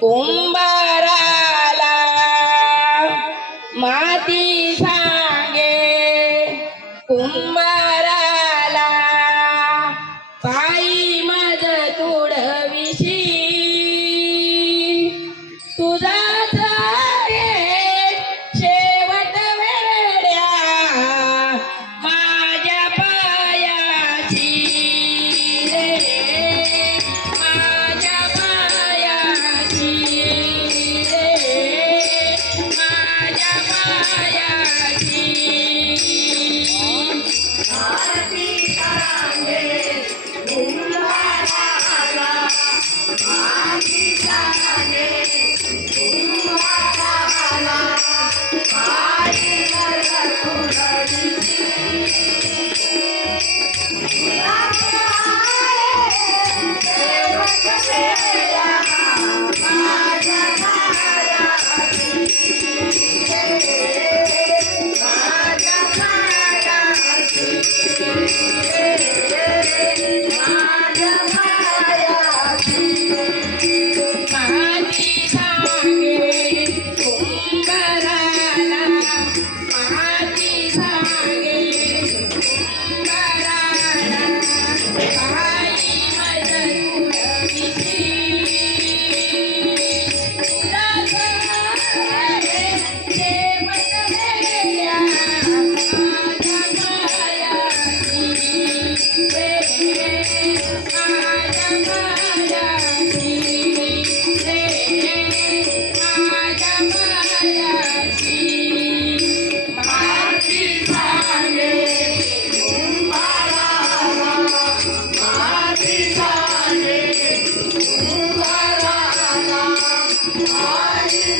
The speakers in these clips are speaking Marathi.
Pumba. Música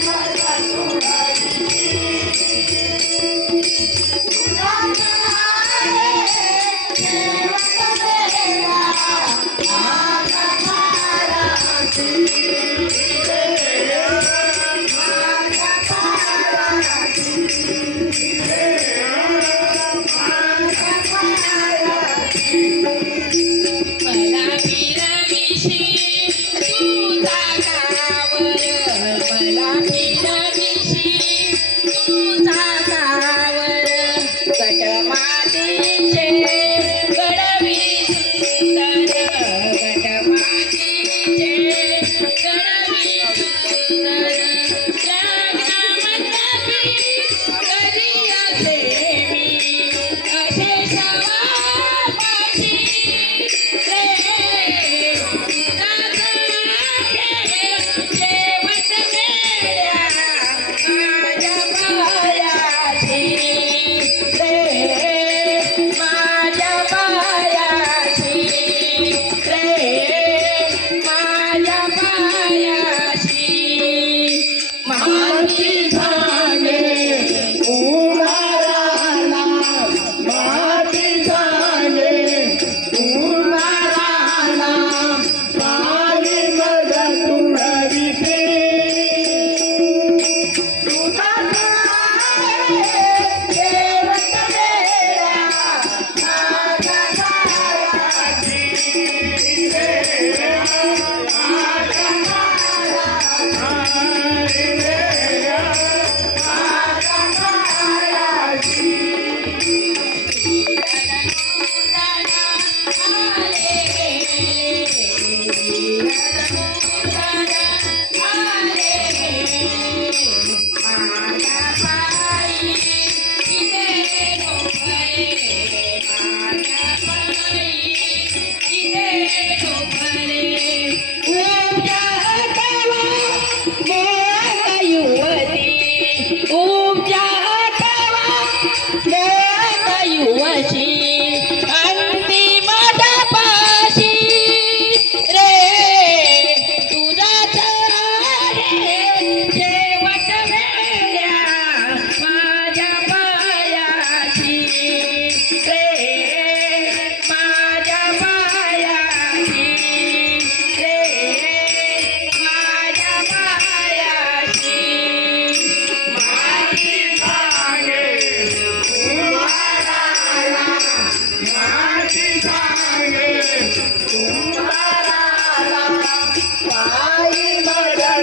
Bye, bye, bye, bye. Yeah. Watch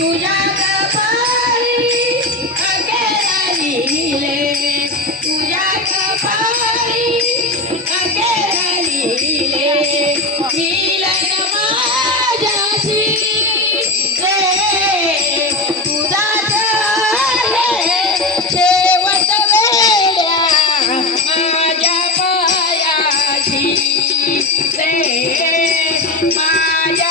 तुझ्या लिहिले तुझ्या लिहिले मिलन माझ्याशी शेवट वेड्या माझ्या पायाशी माझ्या